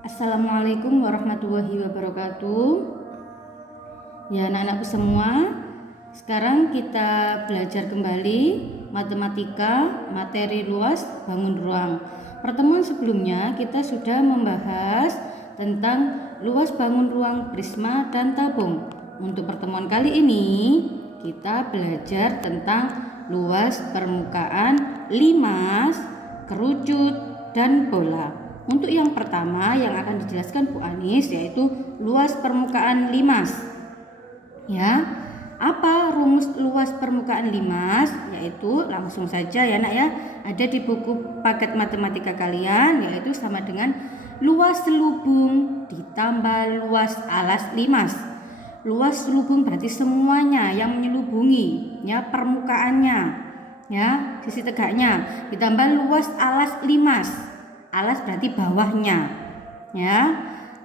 Assalamualaikum warahmatullahi wabarakatuh. Ya anak-anakku semua, sekarang kita belajar kembali matematika materi luas bangun ruang. Pertemuan sebelumnya kita sudah membahas tentang luas bangun ruang prisma dan tabung. Untuk pertemuan kali ini kita belajar tentang luas permukaan limas, kerucut, dan bola. Untuk yang pertama yang akan dijelaskan Bu Anis yaitu luas permukaan limas. Ya, apa rumus luas permukaan limas? Yaitu langsung saja ya nak ya, ada di buku paket matematika kalian, yaitu sama dengan luas selubung ditambah luas alas limas. Luas selubung berarti semuanya yang menyelubungi ya permukaannya, ya sisi tegaknya, ditambah luas alas limas. Alas berarti bawahnya, ya.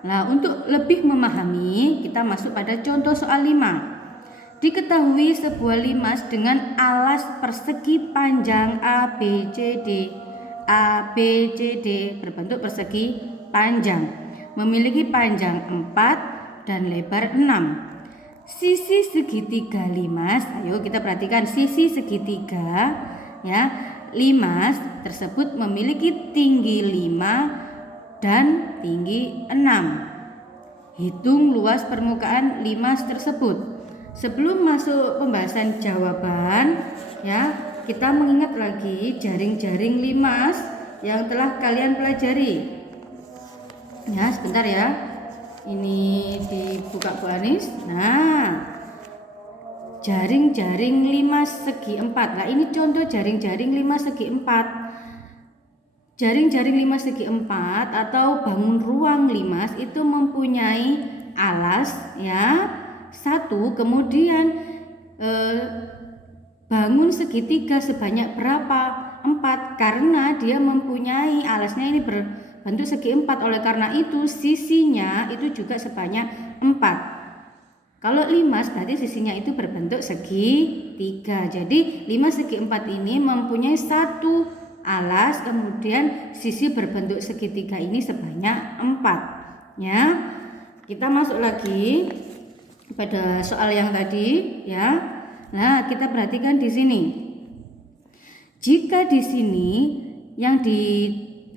Nah, untuk lebih memahami, kita masuk pada contoh soal 5. Diketahui sebuah limas dengan alas persegi panjang ABCD berbentuk persegi panjang, memiliki panjang 4 dan lebar 6. Sisi segitiga limas, ayo kita perhatikan sisi segitiga ya. Limas tersebut memiliki tinggi 5 dan tinggi 6. Hitung luas permukaan limas tersebut. Sebelum masuk pembahasan jawaban, ya, kita mengingat lagi jaring-jaring limas yang telah kalian pelajari. Ya, sebentar ya. Ini dibuka Bu Anis. Nah, jaring-jaring limas segi 4. Nah, ini contoh jaring-jaring limas segi 4. Jaring-jaring limas segi 4 atau bangun ruang limas itu mempunyai alas ya 1, kemudian bangun segitiga sebanyak berapa? 4, karena dia mempunyai alasnya ini berbentuk segi 4, oleh karena itu sisinya itu juga sebanyak 4. Kalau limas berarti sisinya itu berbentuk segitiga. Jadi limas segi 4 ini mempunyai 1 alas, kemudian sisi berbentuk segitiga ini sebanyak 4. Ya. Kita masuk lagi pada soal yang tadi ya. Nah, kita perhatikan di sini. Jika di sini yang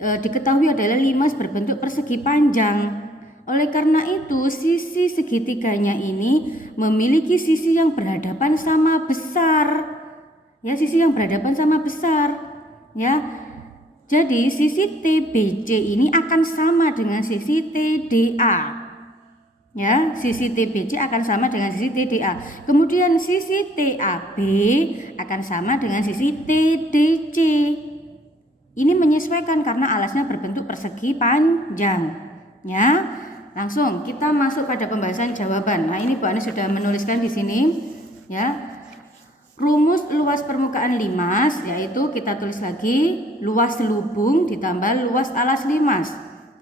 diketahui adalah limas berbentuk persegi panjang. Oleh karena itu, sisi segitiganya ini memiliki sisi yang berhadapan sama besar. Ya, sisi yang berhadapan sama besar. Ya. Jadi, sisi TBC ini akan sama dengan sisi TDA. Ya, sisi TBC akan sama dengan sisi TDA. Kemudian sisi TAB akan sama dengan sisi TDC. Ini menyesuaikan karena alasnya berbentuk persegi panjang. Ya. Langsung kita masuk pada pembahasan jawaban. Nah, ini Bu Anis sudah menuliskan di sini ya. Rumus luas permukaan limas yaitu kita tulis lagi luas selubung ditambah luas alas limas.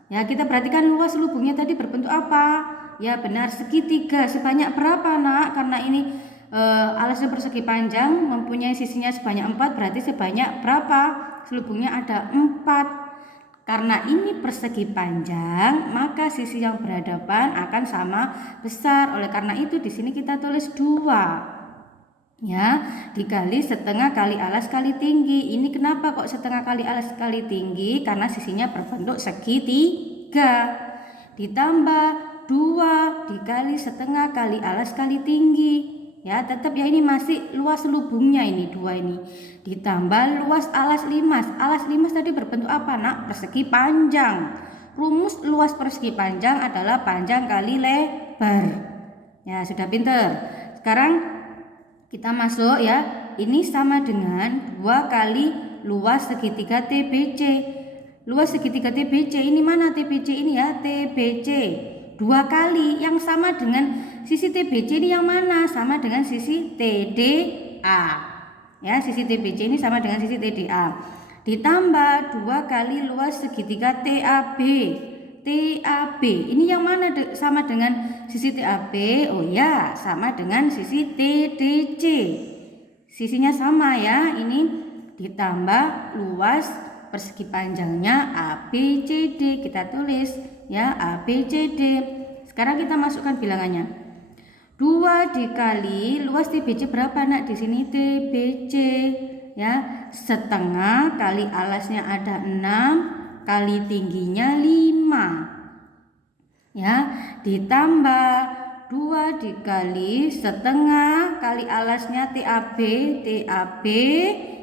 Ya, kita perhatikan luas selubungnya tadi berbentuk apa? Ya, benar segitiga. Sebanyak berapa, Nak? Karena ini alasnya persegi panjang, mempunyai sisinya sebanyak 4, berarti sebanyak berapa? Selubungnya ada 4. Karena ini persegi panjang, maka sisi yang berhadapan akan sama besar. Oleh karena itu di sini kita tulis 2. Ya, dikali setengah kali alas kali tinggi. Ini kenapa kok setengah kali alas kali tinggi? Karena sisinya berbentuk segitiga. Ditambah 2 dikali setengah kali alas kali tinggi. Ya, tetap ya ini masih luas selubungnya ini 2 ini. Ditambah luas alas limas. Alas limas tadi berbentuk apa, Nak? Persegi panjang. Rumus luas persegi panjang adalah panjang kali lebar. Ya, sudah pinter. Sekarang kita masuk ya. Ini sama dengan 2 kali luas segitiga TBC. Luas segitiga TBC ini mana TBC ini ya? TBC 2 kali yang sama dengan sisi TBC ini yang mana? Sama dengan sisi TDA. Ya, sisi TBC ini sama dengan sisi TDA. Ditambah 2 kali luas segitiga TAB. TAB ini yang mana sama dengan sisi TAB? Oh ya, sama dengan sisi TDC. Sisinya sama ya. Ini ditambah luas persegi panjangnya ABCD. Kita tulis ya ABCD. Sekarang kita masukkan bilangannya. 2 dikali luas TBC berapa nak? Di sini TBC ya, setengah kali alasnya ada 6 kali tingginya 5 ya, ditambah 2 dikali setengah kali alasnya TAB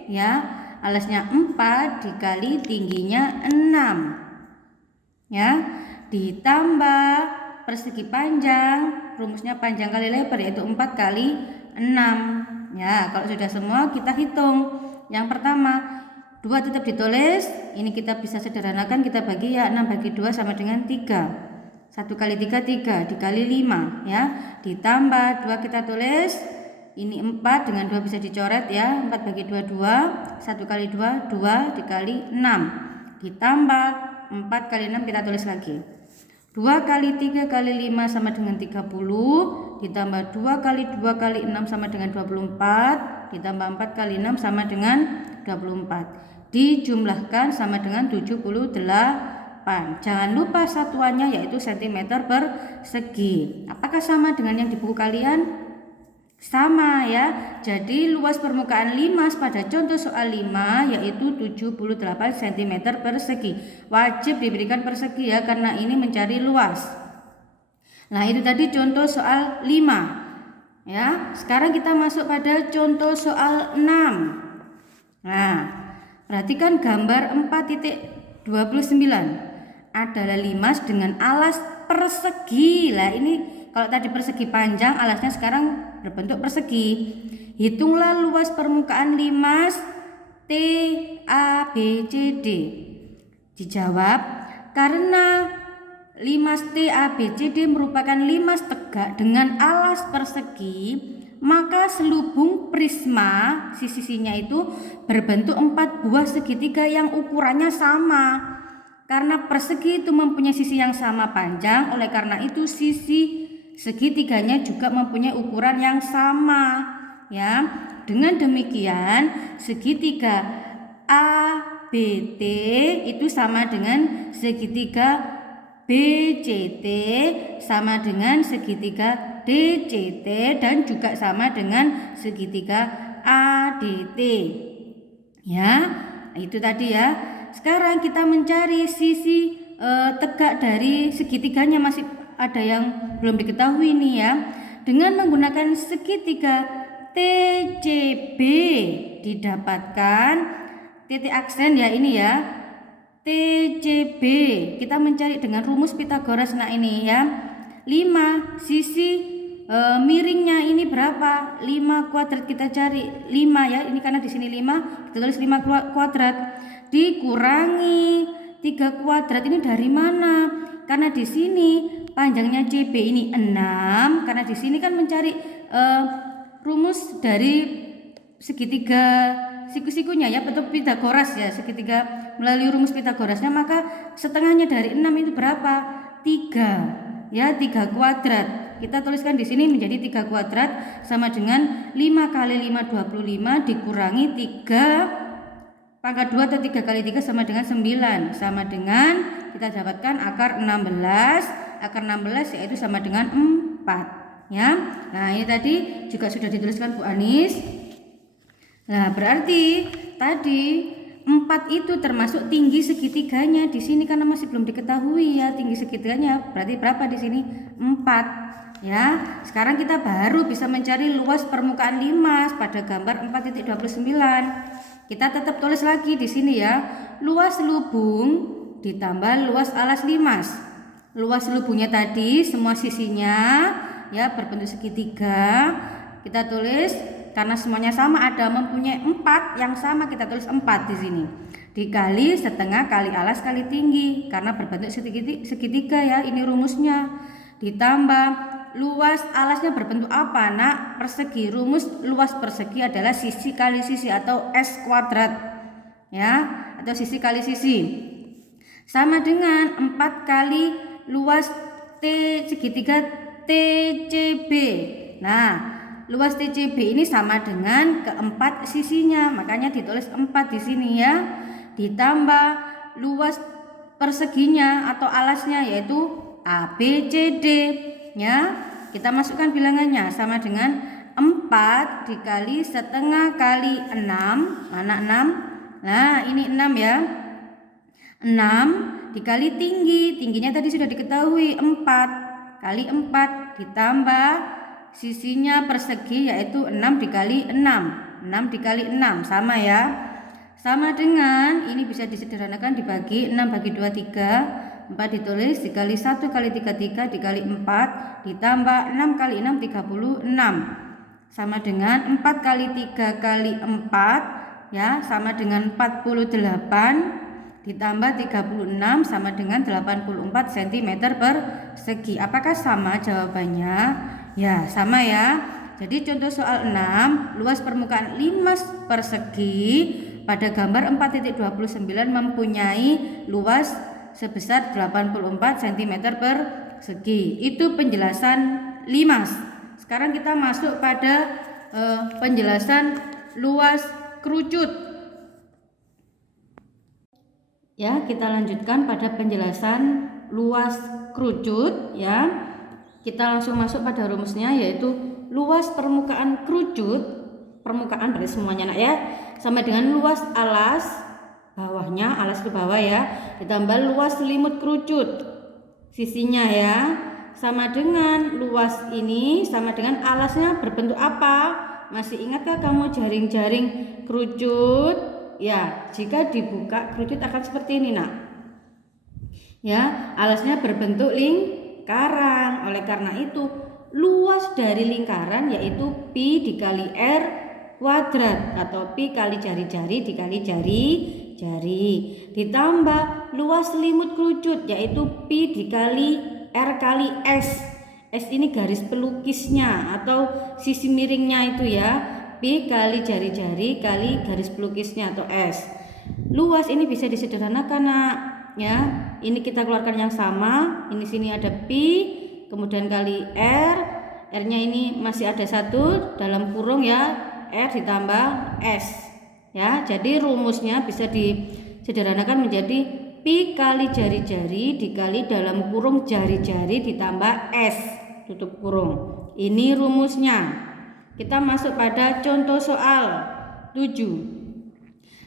ya, alasnya 4 dikali tingginya 6 ya, ditambah persegi panjang, rumusnya panjang kali lebar yaitu 4 kali 6 ya. Kalau sudah semua kita hitung. Yang pertama 2 tetap ditulis, ini kita bisa sederhanakan, kita bagi ya, 6 bagi 2 sama dengan 3, 1 kali 3 3 dikali 5 ya, ditambah 2 kita tulis, ini 4 dengan 2 bisa dicoret ya, 4 bagi 2 2, 1 kali 2 2 dikali 6, ditambah 4 kali 6 kita tulis lagi, 2 kali 3 kali 5 sama dengan 30, ditambah 2 kali 2 kali 6 sama dengan 24, ditambah 4 kali 6 sama dengan 24, dijumlahkan sama dengan 78. Jangan lupa satuannya yaitu cm persegi. Apakah sama dengan yang di buku kalian? Sama ya. Jadi luas permukaan limas pada contoh soal 5 yaitu 78 cm persegi. Wajib diberikan persegi ya, karena ini mencari luas. Nah, itu tadi contoh soal 5 ya. Sekarang kita masuk pada contoh soal 6. Nah, perhatikan gambar 4.29 adalah limas dengan alas persegi. Lah ini kalau tadi persegi panjang, alasnya sekarang berbentuk persegi. Hitunglah luas permukaan limas TABCD. Dijawab, karena limas TABCD merupakan limas tegak dengan alas persegi, maka selubung prisma sisi-sisinya itu berbentuk 4 buah segitiga yang ukurannya sama. Karena persegi itu mempunyai sisi yang sama panjang, oleh karena itu sisi segitiganya juga mempunyai ukuran yang sama ya. Dengan demikian segitiga ABT itu sama dengan segitiga BCT sama dengan segitiga DCT dan juga sama dengan segitiga ADT ya. Itu tadi ya. Sekarang kita mencari sisi tegak dari segitiganya, masih ada yang belum diketahui nih ya. Dengan menggunakan segitiga TCB didapatkan titik aksen ya, ini ya TCB. Kita mencari dengan rumus Pythagoras. Nah ini ya, 5 sisi miringnya ini berapa? 5 kuadrat kita cari 5 ya. Ini karena di sini 5, kita tulis 5 kuadrat dikurangi 3 kuadrat. Ini dari mana? Karena di sini panjangnya CB ini 6. Karena di sini kan mencari rumus dari segitiga siku-sikunya ya, betul Pythagoras ya, segitiga melalui rumus Pythagorasnya, maka setengahnya dari 6 itu berapa? 3 ya, 3 kuadrat. Kita tuliskan di sini menjadi 3 kuadrat sama dengan 5 kali 5 25 dikurangi 3 pangkat 2 atau 3 kali 3 sama dengan 9, sama dengan kita dapatkan akar 16. Akar 16 yaitu sama dengan 4 ya. Nah ini tadi juga sudah dituliskan Bu Anis. Nah berarti tadi 4 itu termasuk tinggi segitiganya. Di sini karena masih belum diketahui ya tinggi segitiganya, berarti berapa di sini? 4 ya. Sekarang kita baru bisa mencari luas permukaan limas pada gambar 4.29. Kita tetap tulis lagi di sini ya, luas lubung ditambah luas alas limas. Luas lubungnya tadi semua sisinya ya berbentuk segitiga. Kita tulis karena semuanya sama, ada mempunyai 4 yang sama, kita tulis 4 di sini. Dikali setengah kali alas kali tinggi karena berbentuk segitiga ya, ini rumusnya. Ditambah luas alasnya berbentuk apa nak? Persegi. Rumus luas persegi adalah sisi kali sisi atau S kuadrat ya, atau sisi kali sisi, sama dengan 4 kali luas T segitiga TCB. Nah luas TCB ini sama dengan keempat sisinya, makanya ditulis 4 di sini ya. ditambah luas perseginya atau alasnya yaitu ABCD ya. Kita masukkan bilangannya sama dengan 4 dikali setengah kali 6. Mana 6? Nah, ini 6 ya. 6 dikali tingginya tadi sudah diketahui 4 kali 4 ditambah sisinya persegi yaitu 6 dikali 6. 6 dikali 6 sama ya. Sama dengan ini bisa disederhanakan dibagi 6 bagi 2 3. 4 ditulis dikali 1 kali 3 3 dikali 4 ditambah 6 kali 6 36 sama dengan 4 kali 3 kali 4 ya sama dengan 48 ditambah 36 sama dengan 84 cm persegi. Apakah sama jawabannya? Ya sama ya. Jadi contoh soal 6, luas permukaan limas persegi pada gambar 4.29 mempunyai luas sebesar 84 cm persegi. Itu penjelasan limas. Sekarang kita masuk pada penjelasan luas kerucut. Ya, kita lanjutkan pada penjelasan luas kerucut ya. Kita langsung masuk pada rumusnya yaitu luas permukaan kerucut, permukaan berarti semuanya nak ya, sama dengan luas alas bawahnya, alas ke bawah ya, ditambah luas selimut kerucut sisinya ya, sama dengan luas ini sama dengan alasnya berbentuk apa? Masih ingatkah kamu jaring-jaring kerucut? Ya, jika dibuka kerucut akan seperti ini nak. Ya, alasnya berbentuk lingkaran. Oleh karena itu luas dari lingkaran yaitu pi dikali r kuadrat atau pi kali jari-jari dikali jari-jari ditambah luas selimut kerucut yaitu pi dikali r kali s. S ini garis pelukisnya atau sisi miringnya itu ya, pi kali jari-jari kali garis pelukisnya atau s. Luas ini bisa disederhanakan nak ya. Ini kita keluarkan yang sama, ini sini ada pi kemudian kali r, r-nya ini masih ada satu dalam kurung ya, r ditambah s ya. Jadi rumusnya bisa disederhanakan menjadi pi kali jari-jari dikali dalam kurung jari-jari ditambah s tutup kurung. Ini rumusnya. Kita masuk pada contoh soal 7.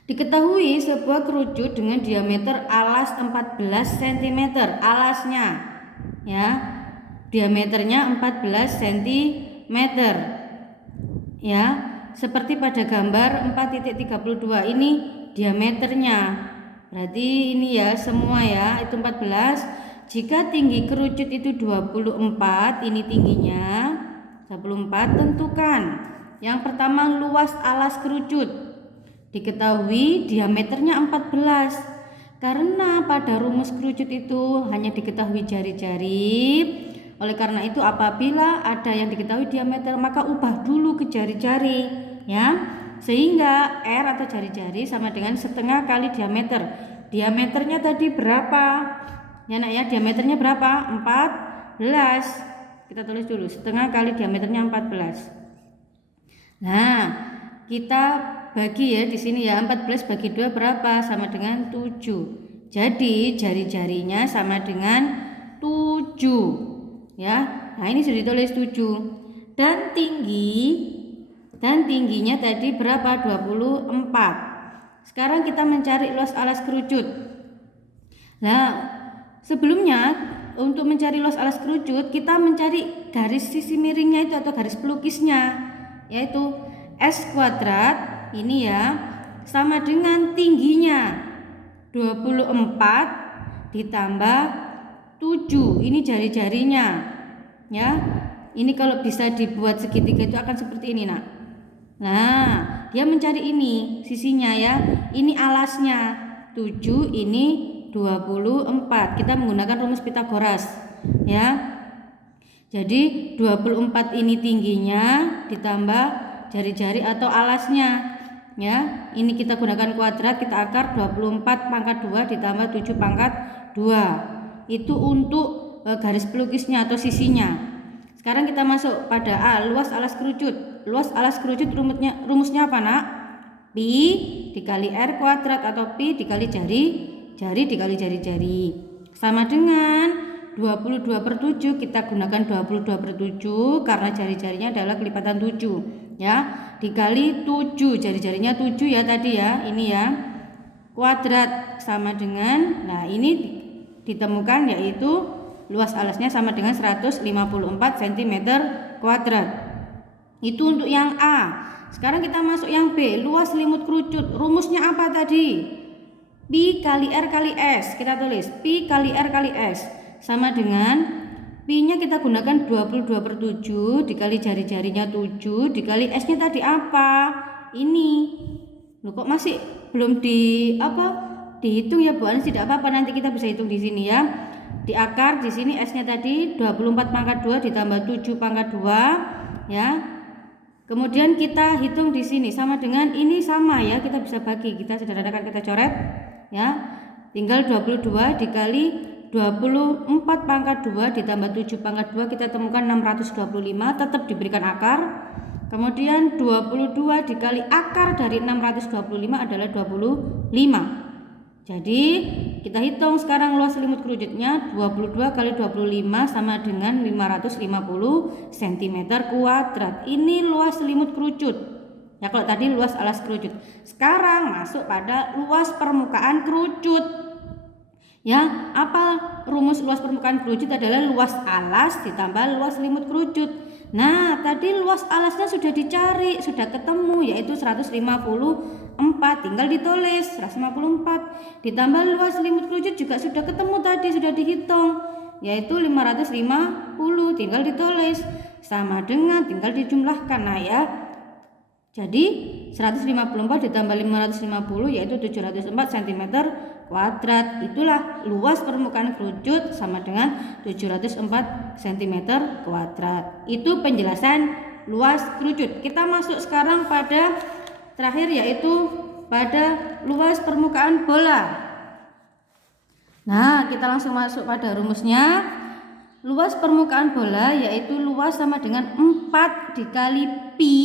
Diketahui sebuah kerucut dengan diameter alas 14 cm, alasnya ya, diameternya 14 cm ya, seperti pada gambar 4.32 ini diameternya. Berarti ini ya semua ya itu 14. Jika tinggi kerucut itu 24, ini tingginya 24, tentukan yang pertama luas alas kerucut. Diketahui diameternya 14 karena pada rumus kerucut itu hanya diketahui jari-jari. Oleh karena itu apabila ada yang diketahui diameter maka ubah dulu ke jari-jari ya, sehingga R atau jari-jari sama dengan setengah kali diameter. Diameternya tadi berapa ya nak ya, diameternya berapa? 14. Kita tulis dulu setengah kali diameternya 14. Nah kita bagi ya di sini ya, 14 bagi 2 berapa? Sama dengan 7. Jadi jari-jarinya sama dengan 7 ya. Nah ini sudah ditulis 7. Dan tingginya tadi berapa? 24. Sekarang kita mencari luas alas kerucut. Nah sebelumnya untuk mencari luas alas kerucut kita mencari garis sisi miringnya itu atau garis pelukisnya, yaitu S kuadrat ini ya sama dengan tingginya 24 ditambah 7, ini jari-jarinya ya. Ini kalau bisa dibuat segitiga itu akan seperti ini nak. Nah dia mencari ini sisinya ya, ini alasnya 7, ini 24. Kita menggunakan rumus Pitagoras ya. Jadi 24 ini tingginya ditambah jari-jari atau alasnya ya. Ini kita gunakan kuadrat, kita akar 24 pangkat 2 ditambah 7 pangkat 2. Itu untuk garis pelukisnya atau sisinya. Sekarang kita masuk pada A, luas alas kerucut. Luas alas kerucut rumusnya apa nak? Pi dikali R kuadrat atau Pi dikali jari dikali jari-jari. Sama dengan 22/7, kita gunakan 22/7 karena jari-jarinya adalah kelipatan 7 ya. Dikali 7, jari-jarinya 7 ya tadi ya, ini ya. Kuadrat sama dengan, nah ini ditemukan yaitu luas alasnya sama dengan 154 cm kuadrat. Itu untuk yang A. Sekarang kita masuk yang B, luas selimut kerucut. Rumusnya apa tadi? Pi kali R kali S. Kita tulis Pi kali R kali S sama dengan Pi-nya kita gunakan 22/7 dikali jari-jarinya 7 dikali S-nya tadi apa? Ini. Loh kok masih belum dihitung ya Bu Anis? Tidak apa-apa, nanti kita bisa hitung di sini ya. Di akar di sini S-nya tadi 24/2 ditambah 7/2 ya. Kemudian kita hitung di sini sama dengan ini sama ya, kita bisa bagi, kita sederhanakan, kita coret ya. Tinggal 22 dikali 24/2 ditambah 7/2, kita temukan 625, tetap diberikan akar. Kemudian 22 dikali akar dari 625 adalah 25. Jadi kita hitung sekarang luas selimut kerucutnya, 22 kali 25 sama dengan 550 cm kuadrat. Ini luas selimut kerucut. Ya kalau tadi luas alas kerucut. Sekarang masuk pada luas permukaan kerucut. Ya, apa rumus luas permukaan kerucut? Adalah luas alas ditambah luas selimut kerucut. Nah, tadi luas alasnya sudah dicari, sudah ketemu, yaitu 154, tinggal ditulis 154. Ditambah luas selimut kerucut juga sudah ketemu tadi, sudah dihitung, yaitu 550, tinggal ditulis. Sama dengan tinggal dijumlahkan. Nah ya, jadi 154 ditambah 550 yaitu 704 cm kuadrat. Itulah luas permukaan kerucut sama dengan 704 cm kuadrat. Itu penjelasan luas kerucut. Kita masuk sekarang pada terakhir, yaitu pada luas permukaan bola. Nah, kita langsung masuk pada rumusnya. Luas permukaan bola yaitu luas sama dengan 4 dikali Pi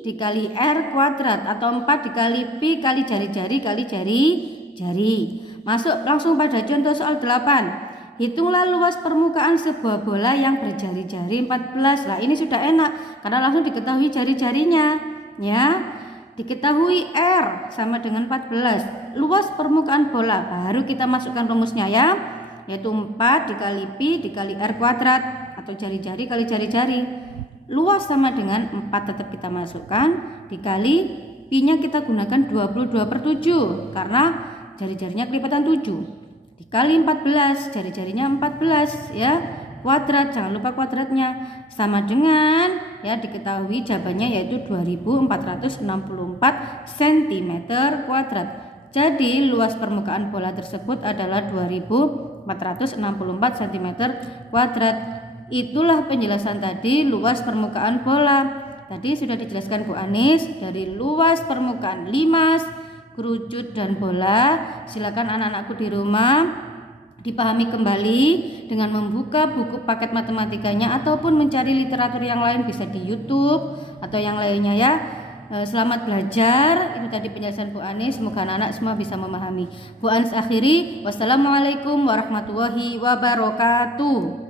dikali R kuadrat atau 4 dikali Pi kali jari-jari kali jari-jari. Masuk langsung pada contoh soal 8. Hitunglah luas permukaan sebuah bola yang berjari-jari 14. Lah ini sudah enak karena langsung diketahui jari-jarinya ya. Diketahui R sama dengan 14. Luas permukaan bola, baru kita masukkan rumusnya ya, yaitu 4 dikali Pi dikali R kuadrat atau jari-jari kali jari-jari. Luas sama dengan 4 tetap kita masukkan, dikali Pi-nya kita gunakan 22/7 karena jari-jarinya kelipatan 7, dikali 14, jari-jarinya 14 ya, kuadrat, jangan lupa kuadratnya, sama dengan ya diketahui jawabannya yaitu 2464 cm kuadrat. Jadi luas permukaan bola tersebut adalah 2464 cm kuadrat. Itulah penjelasan tadi luas permukaan bola. Tadi sudah dijelaskan Bu Anis dari luas permukaan limas, kerucut dan bola. Silakan anak-anakku di rumah dipahami kembali dengan membuka buku paket matematikanya ataupun mencari literatur yang lain, bisa di YouTube atau yang lainnya ya. Selamat belajar. Itu tadi penjelasan Bu Anis, semoga anak-anak semua bisa memahami. Bu Anis akhiri, wassalamualaikum warahmatullahi wabarakatuh.